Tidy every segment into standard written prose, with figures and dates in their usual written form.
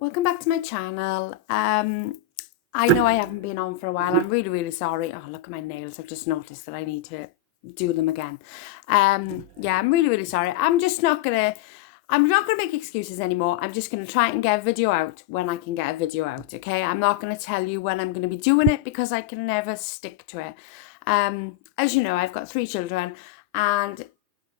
welcome back to my channel. I know I haven't been on for a while. I'm really, really sorry. Oh, look at my nails. I've just noticed that I need to do them again. Yeah, I'm really, really sorry. I'm not gonna make excuses anymore. I'm just gonna try and get a video out when I can get a video out, okay? I'm not gonna tell you when I'm gonna be doing it because I can never stick to it. As you know, I've got 3 children, and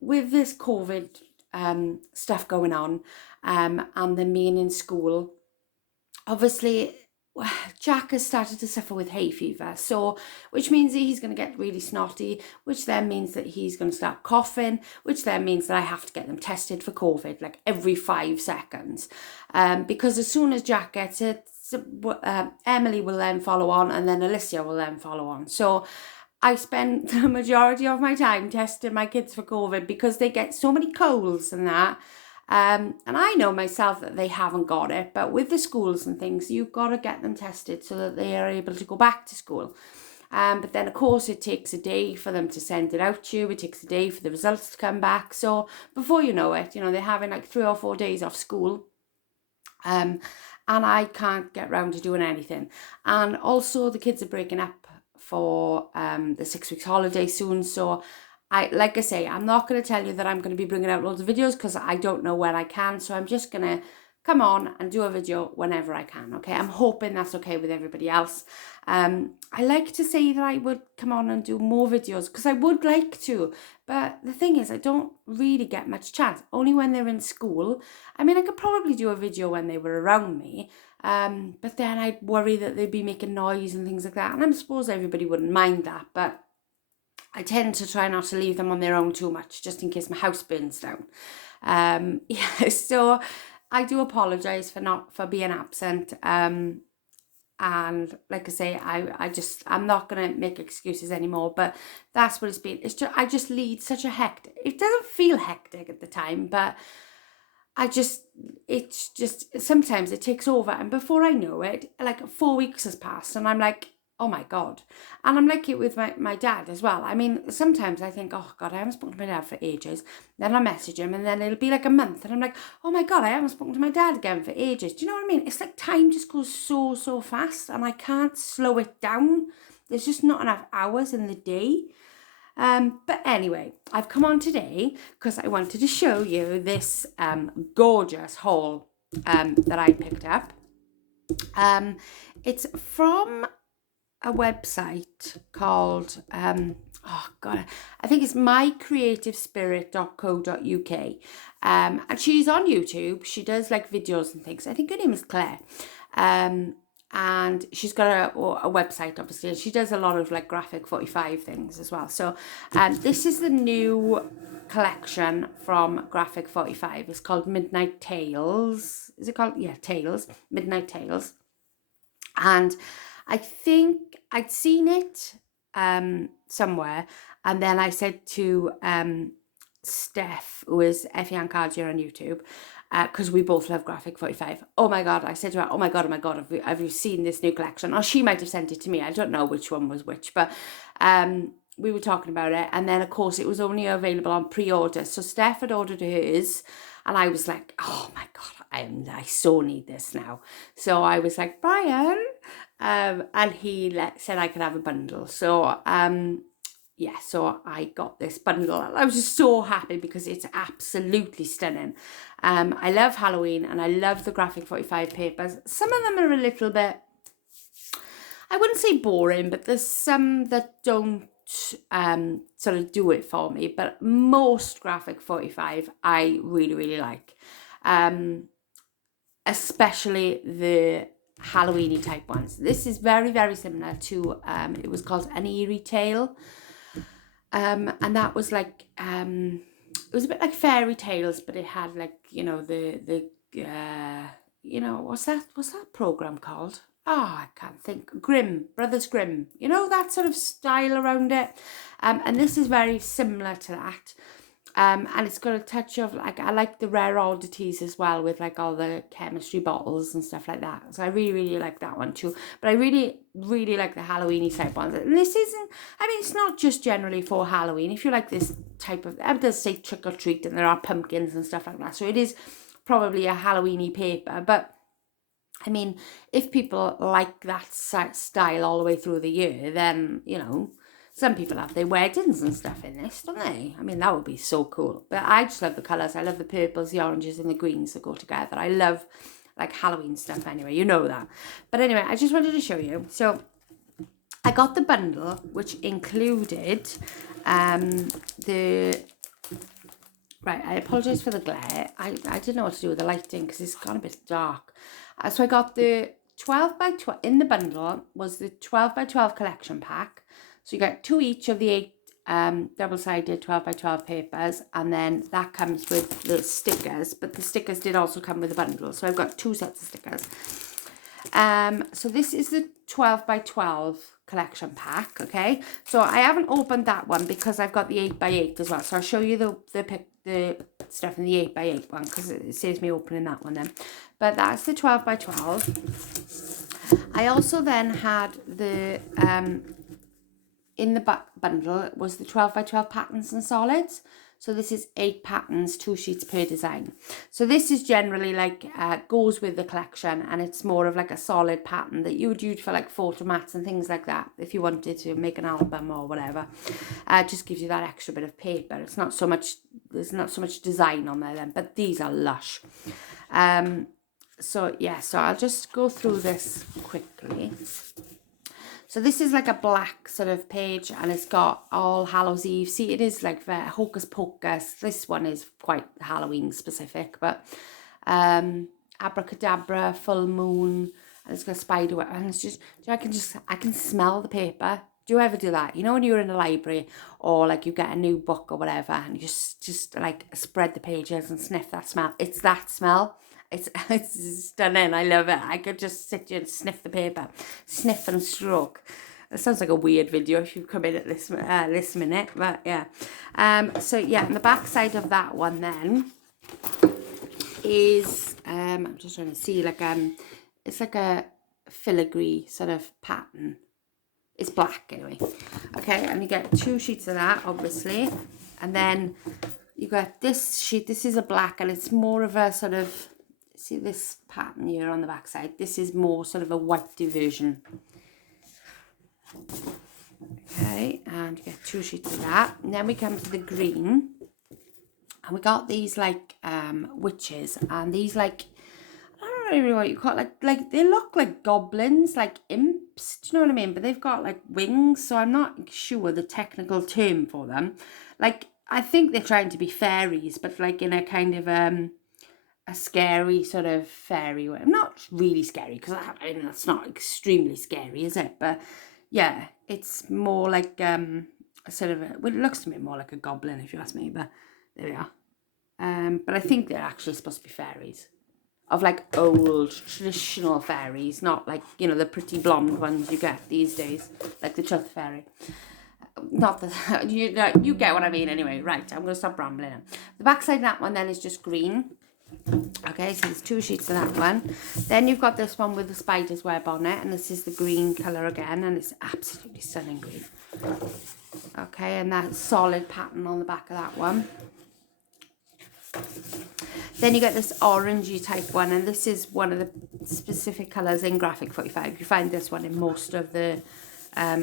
with this COVID stuff going on, and them being in school, obviously Jack has started to suffer with hay fever, so which means that he's going to get really snotty, which then means that he's going to start coughing, which then means that I have to get them tested for COVID like every 5 seconds, because as soon as Jack gets it, Emily will then follow on, and then Alicia will then follow on. So I spend the majority of my time testing my kids for COVID because they get so many colds and that. And I know myself that they haven't got it, but with the schools and things, you've got to get them tested so that they are able to go back to school. But then, of course, it takes a day for them to send it out to you. It takes a day for the results to come back. So before you know it, they're having like 3 or 4 days off school. And I can't get round to doing anything. And also the kids are breaking up for the 6 weeks holiday soon. So like I say, I'm not going to tell you that I'm going to be bringing out loads of videos because I don't know when I can. So I'm just going to come on and do a video whenever I can, okay? I'm hoping that's okay with everybody else. I like to say that I would come on and do more videos because I would like to. But the thing is, I don't really get much chance, only when they're in school. I mean, I could probably do a video when they were around me, but then I'd worry that they'd be making noise and things like that. And I suppose everybody wouldn't mind that, but I tend to try not to leave them on their own too much, just in case my house burns down. Yeah, so I do apologise for being absent. And like I say, I'm not gonna make excuses anymore. But that's what it's been. I just lead such a hectic. It doesn't feel hectic at the time, but it's just sometimes it takes over, and before I know it, like 4 weeks has passed, and I'm like, oh my God. And I'm like it with my dad as well. I mean, sometimes I think, oh God, I haven't spoken to my dad for ages. Then I message him, and then it'll be like a month, and I'm like, oh my God, I haven't spoken to my dad again for ages. Do you know what I mean? It's like time just goes so, so fast, and I can't slow it down. There's just not enough hours in the day. But anyway, I've come on today because I wanted to show you this gorgeous haul that I picked up. It's from a website called, oh God, I think it's mycreativespirit.co.uk. And she's on YouTube. She does like videos and things. I think her name is Claire. And she's got a website, obviously, and she does a lot of like graphic 45 things as well. So this is the new collection from Graphic 45. It's called Midnight Tales. Is it called? Yeah, Tales. Midnight Tales. And I think I'd seen it somewhere, and then I said to Steph, who is Ephemera Assortment on YouTube, because we both love Graphic 45. Oh my God, I said to her, oh my God, have you seen this new collection? Or she might have sent it to me. I don't know which one was which, but we were talking about it. And then, of course, it was only available on pre-order. So Steph had ordered hers, and I was like, oh my God, I so need this now. So I was like, Brian, and he said I could have a bundle. So yeah, so I got this bundle. I was just so happy because it's absolutely stunning. I love Halloween, and I love the Graphic 45 papers. Some of them are a little bit, I wouldn't say boring, but there's some that don't sort of do it for me. But most Graphic 45 I really, really like. Especially the Halloweeny type ones. This is very, very similar to, it was called An Eerie Tale. And that was like, it was a bit like fairy tales, but it had like, what's that program called? Oh, I can't think. Brothers Grimm, that sort of style around it. And this is very similar to that. And it's got a touch of, like, I like the rare oddities as well, with like all the chemistry bottles and stuff like that. So I really, really like that one too. But I really, really like the Halloweeny type ones. And this isn't, I mean, it's not just generally for Halloween. If you like this type of, it does say trick or treat, and there are pumpkins and stuff like that. So it is probably a Halloweeny paper. But I mean, if people like that style all the way through the year, then, you know, some people have their weddings and stuff in this, don't they? I mean, that would be so cool. But I just love the colours. I love the purples, the oranges and the greens that go together. I love, like, Halloween stuff anyway. You know that. But anyway, I just wanted to show you. So I got the bundle, which included the... Right, I apologise for the glare. I didn't know what to do with the lighting because it's gone a bit dark. So I got the 12 by 12, in the bundle was the 12 by 12 collection pack. So you get 2 each of the 8 double-sided 12 by 12 papers, and then that comes with the stickers, but the stickers did also come with the bundle. So I've got 2 sets of stickers. So this is the 12 by 12 collection pack, okay? So I haven't opened that one because I've got the 8 by 8 as well. So I'll show you the stuff in the 8 by 8 one because it saves me opening that one then. But that's the 12 by 12. I also then had the, in the bundle was the 12 by 12 patterns and solids. So this is 8 patterns, 2 sheets per design. So this is generally like, goes with the collection, and it's more of like a solid pattern that you would use for like photo mats and things like that. If you wanted to make an album or whatever, just gives you that extra bit of paper. It's not so much, there's not so much design on there then, but these are lush. So yeah, so I'll just go through this quickly. So this is like a black sort of page, and it's got All Hallows Eve. See, it is like Hocus Pocus. This one is quite Halloween specific, but Abracadabra, Full Moon, and it's got a spider web, and it's just, I can smell the paper. Do you ever do that? You know, when you're in a library or like you get a new book or whatever, and you just like spread the pages and sniff that smell. It's that smell. It's stunning. I love it. I could just sit here and sniff the paper, sniff and stroke. It sounds like a weird video if you've come in at this minute, but yeah. So yeah, and the back side of that one then is I'm just trying to see, like it's like a filigree sort of pattern. It's black anyway. Okay, and you get 2 sheets of that, obviously, and then you got this sheet. This is a black, and it's more of a sort of, see this pattern here on the back side, this is more sort of a whitey version. Okay, and you get 2 sheets of that. And then we come to the green, and we got these like witches, and these like, I don't really know what you call it, like they look like goblins, like imps, do you know what I mean? But they've got like wings, so I'm not sure the technical term for them. Like, I think they're trying to be fairies, but like in a kind of a scary sort of fairy way. Not really scary, because I mean, that's not extremely scary, is it? But yeah, it's more like sort of well, it looks to me more like a goblin, if you ask me, but there we are. But I think they're actually supposed to be fairies, of like old traditional fairies, not like, you know, the pretty blonde ones you get these days, like the Tooth Fairy. Not that you get what I mean anyway. Right, I'm going to stop rambling now. The back side of that one then is just green. Okay, so there's 2 sheets of that one. Then you've got this one with the spider's web on it, and this is the green colour again, and it's absolutely stunning green. Okay, and that solid pattern on the back of that one. Then you get this orangey type one, and this is one of the specific colours in Graphic 45. You find this one in most of the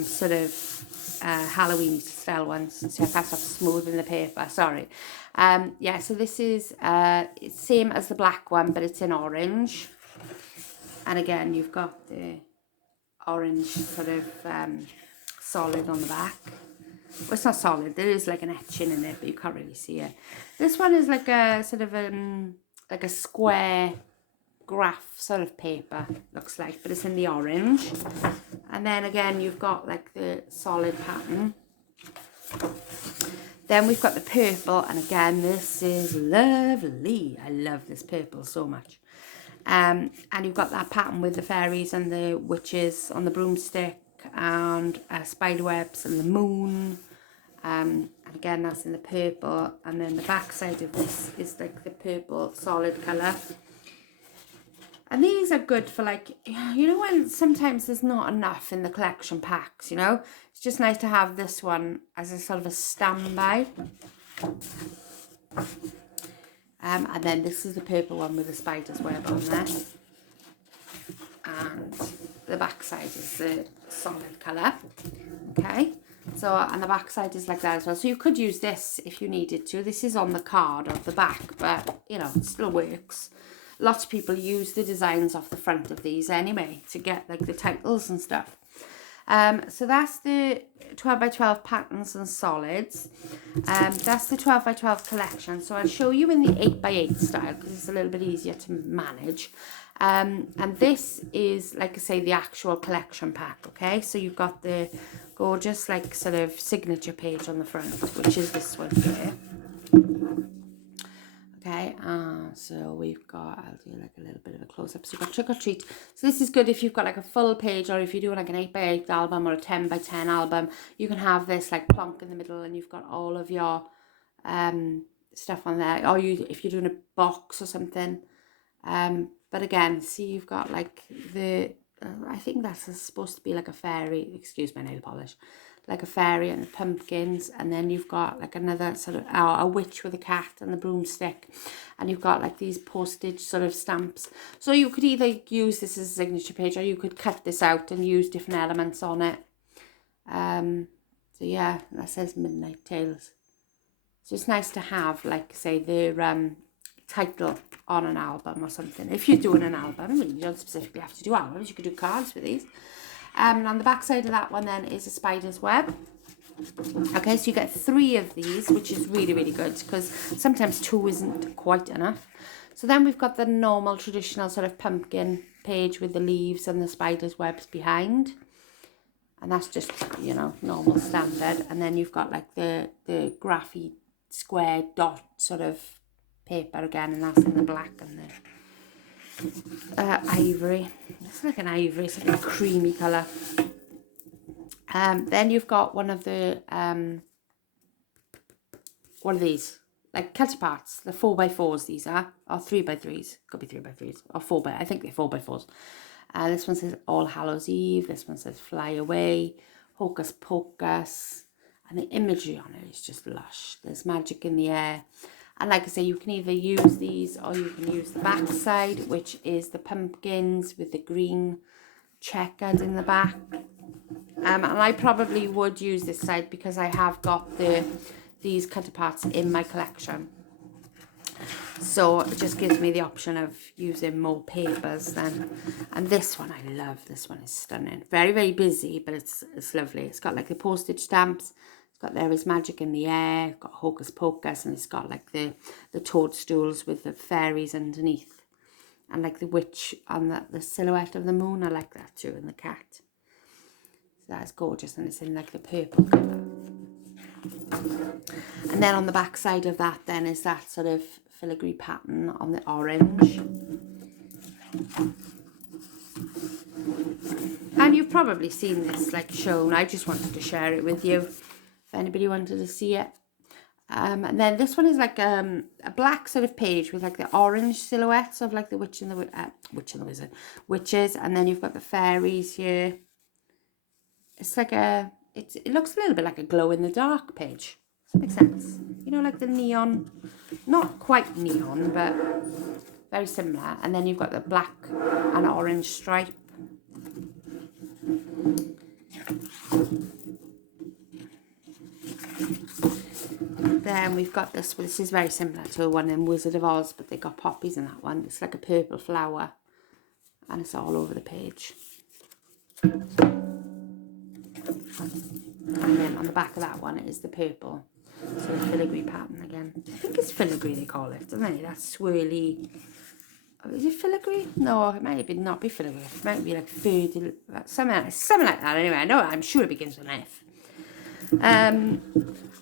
sort of Halloween style ones. So I can't stop smoothing the paper, sorry. Yeah, so this is it's same as the black one, but it's in orange. And again, you've got the orange sort of solid on the back. Well, it's not solid, there is like an etching in it, but you can't really see it. This one is like a sort of like a square graph sort of paper, looks like, but it's in the orange. And then again, you've got like the solid pattern. Then we've got the purple, and again, this is lovely. I love this purple so much. And you've got that pattern with the fairies and the witches on the broomstick, and spider webs and the moon. And again, that's in the purple. And then the back side of this is like the purple solid colour. And these are good for, like, you know, when sometimes there's not enough in the collection packs, you know? It's just nice to have this one as a sort of a standby. And then this is the purple one with the spider's web on there. and the back side is the solid colour. Okay, so and the back side is like that as well. So you could use this if you needed to. This is on the card of the back, but you know, it still works. Lots of people use the designs off the front of these anyway to get like the titles and stuff. So that's the 12 by 12 patterns and solids. That's the 12 by 12 collection. So I'll show you in the 8 by 8 style because it's a little bit easier to manage. And this is, like I say, the actual collection pack. Okay, so you've got the gorgeous like sort of signature page on the front, which is this one here. Okay, so we've got, I'll do like a little bit of a close-up. So you've got Trick or Treat. So this is good if you've got like a full page, or if you're doing like an 8 by 8 album or a 10 by 10 album, you can have this like plonk in the middle and you've got all of your stuff on there. Or if you're doing a box or something. But again, see, you've got like the, I think that's supposed to be like a fairy, excuse my nail polish, like a fairy and the pumpkins, and then you've got like another sort of a witch with a cat and the broomstick, and you've got like these postage sort of stamps. So you could either use this as a signature page, or you could cut this out and use different elements on it. So yeah, that says Midnight Tales. So it's nice to have, like, say, the title on an album or something. If you're doing an album, I mean, you don't specifically have to do albums, you could do cards with these. And on the back side of that one then is a spider's web. Okay, so you get 3 of these, which is really, really good, because sometimes 2 isn't quite enough. So then we've got the normal traditional sort of pumpkin page with the leaves and the spider's webs behind. And that's just, you know, normal standard. And then you've got like the graphy square dot sort of paper again, and that's in the black and the ivory. It's like an ivory, it's like a creamy colour. Then you've got one of these, like cut parts, the 4x4s these are, or 3x3s, could be 3x3s, or 4x, I think they're 4x4s. This one says All Hallows Eve, this one says Fly Away, Hocus Pocus, and the imagery on it is just lush. There's magic in the air. And like I say, you can either use these or you can use the back side, which is the pumpkins with the green checkered in the back. And I probably would use this side because I have got these cut parts in my collection. So it just gives me the option of using more papers then. And this one I love. This one is stunning. Very, very busy, but it's lovely. It's got like the postage stamps. It's got There Is Magic in the Air. It's got Hocus Pocus, and it's got like the toadstools with the fairies underneath. And like the witch on the silhouette of the moon. I like that too, and the cat. So that's gorgeous, and it's in like the purple colour. And then on the back side of that then is that sort of filigree pattern on the orange. And you've probably seen this like shown. I just wanted to share it with you if anybody wanted to see it. And then this one is like a black sort of page with like the orange silhouettes of like the witch and the wizard, witches, and then you've got the fairies here. It's like it looks a little bit like a glow in the dark page. Does that make sense? You know, like the neon, not quite neon, but very similar. And then you've got the black and orange stripe. Then we've got this. Well, this is very similar to one in Wizard of Oz, but they got poppies in that one. It's like a purple flower, and it's all over the page. And then on the back of that one is the purple sort of filigree pattern again. I think it's filigree they call it, doesn't it? That swirly. Oh, is it filigree? No, it might not be filigree. It might be like something like that. Anyway, I know, I'm sure it begins with an F.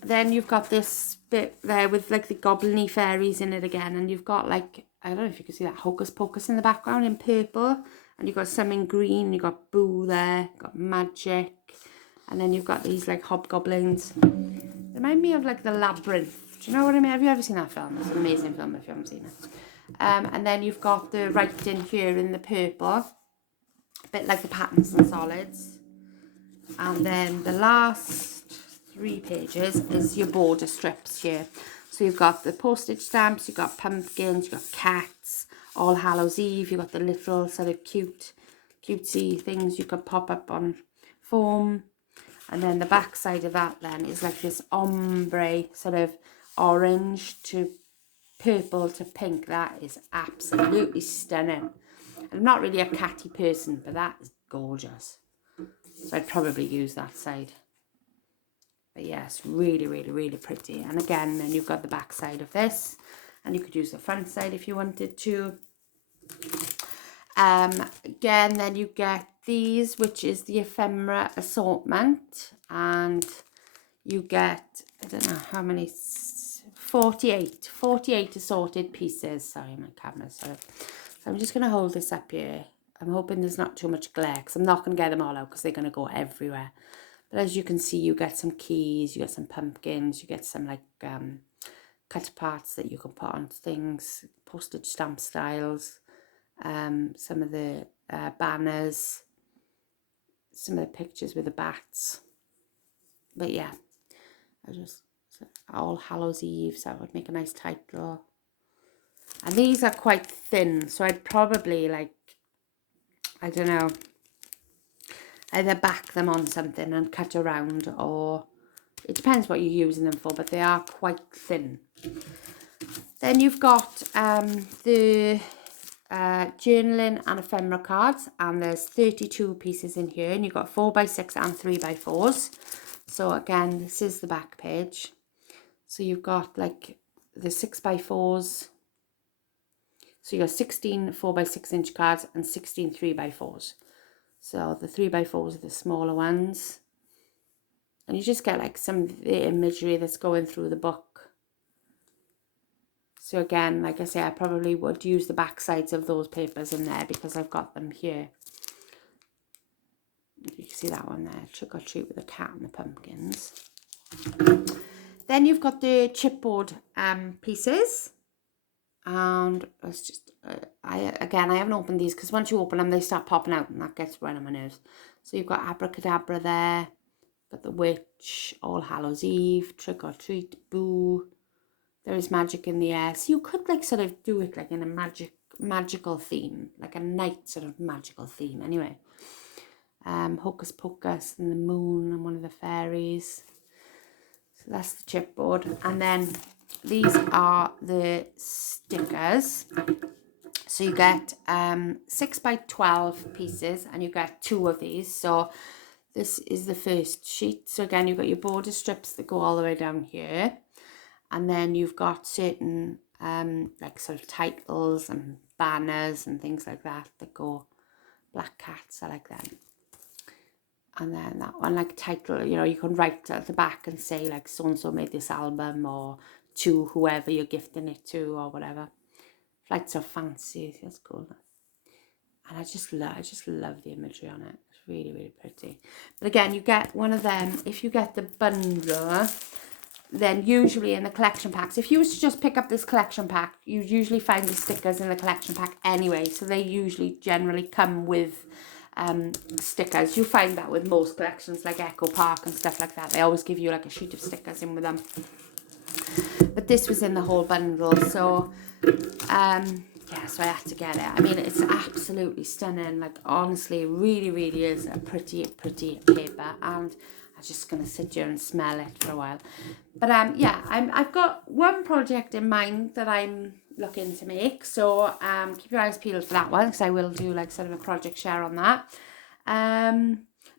Then you've got this bit there with like the goblin-y fairies in it again, and you've got like, I don't know if you can see that Hocus Pocus in the background in purple, and you've got some in green. You've got Boo there, got magic. And then you've got these like hobgoblins. They remind me of like the Labyrinth. Do you know what I mean? Have you ever seen that film? It's an amazing film if you haven't seen it. And then you've got the writing here in the purple. A bit like the patterns and solids. And then the last 3 pages is your border strips here. So you've got the postage stamps, you've got pumpkins, you've got cats, All Hallows Eve, you've got the little sort of cute cutesy things you could pop up on foam. And then the back side of that then is like this ombre, sort of orange to purple to pink. That is absolutely stunning. I'm not really a catty person, but that is gorgeous. So I'd probably use that side. But yes, really, really, really pretty. And again, then you've got the back side of this. And you could use the front side if you wanted to. Again, then you get these, which is the Ephemera Assortment. And you get, I don't know how many, 48 assorted pieces. Sorry, my camera's sorry. So I'm just going to hold this up here. I'm hoping there's not too much glare because I'm not going to get them all out because they're going to go everywhere. But as you can see, you get some keys, you get some pumpkins, you get some like cut parts that you can put on things, postage stamp styles, some of the banners, some of the pictures with the bats. But yeah, All Hallows Eve, so that would make a nice title. And these are quite thin, so I'd probably like, I don't know, either back them on something and cut around, or it depends what you're using them for, but they are quite thin. Then you've got the journaling and ephemera cards, and there's 32 pieces in here, and you've got 4x6 and 3x4s. So again, this is the back page. So you've got like the 6x4s. So you've got 16 4x6 inch cards and 16 3x4s. So the 3x4s are the smaller ones. And you just get like some of the imagery that's going through the book. So again, like I say, I probably would use the back sides of those papers in there because I've got them here. You can see that one there, Trick or Treat with the cat and the pumpkins. Then you've got the chipboard pieces. And it's just, I haven't opened these because once you open them, they start popping out and that gets right on my nerves. So you've got Abracadabra there, got the Witch, All Hallows Eve, Trick or Treat, Boo, There is Magic in the Air. So you could like sort of do it like in a magical theme, like a night sort of magical theme anyway. Hocus Pocus and the moon and one of the fairies. So that's the chipboard. And then these are the stickers. So you get 6x12 pieces and you get 2 of these. So this is the first sheet. So again, you've got your border strips that go all the way down here. And then you've got certain like sort of titles and banners and things like that go. Black cats, I like that. And then that one, like title, you know, you can write at the back and say like so-and-so made this album, or to whoever you're gifting it to, or whatever. Flights of Fancy, that's cool. And I just love the imagery on it. It's really, really pretty. But again, you get one of them. If you get the bundle, then usually in the collection packs, if you was to just pick up this collection pack, you usually find the stickers in the collection pack anyway. So they usually generally come with stickers. You find that with most collections like Echo Park and stuff like that. They always give you like a sheet of stickers in with them. But this was in the whole bundle. So yeah, so I had to get it. I mean, it's absolutely stunning. Like, honestly, it really, really is a pretty, pretty paper. And I'm just going to sit here and smell it for a while. But yeah, I've got one project in mind that I'm looking to make. So keep your eyes peeled for that one, because I will do like sort of a project share on that.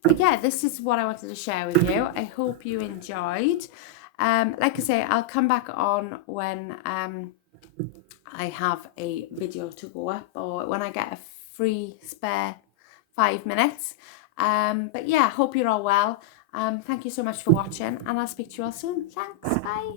But yeah, this is what I wanted to share with you. I hope you enjoyed. Like I say, I'll come back on when I have a video to go up, or when I get a free spare 5 minutes. But yeah, hope you're all well. Thank you so much for watching, and I'll speak to you all soon. Thanks, bye.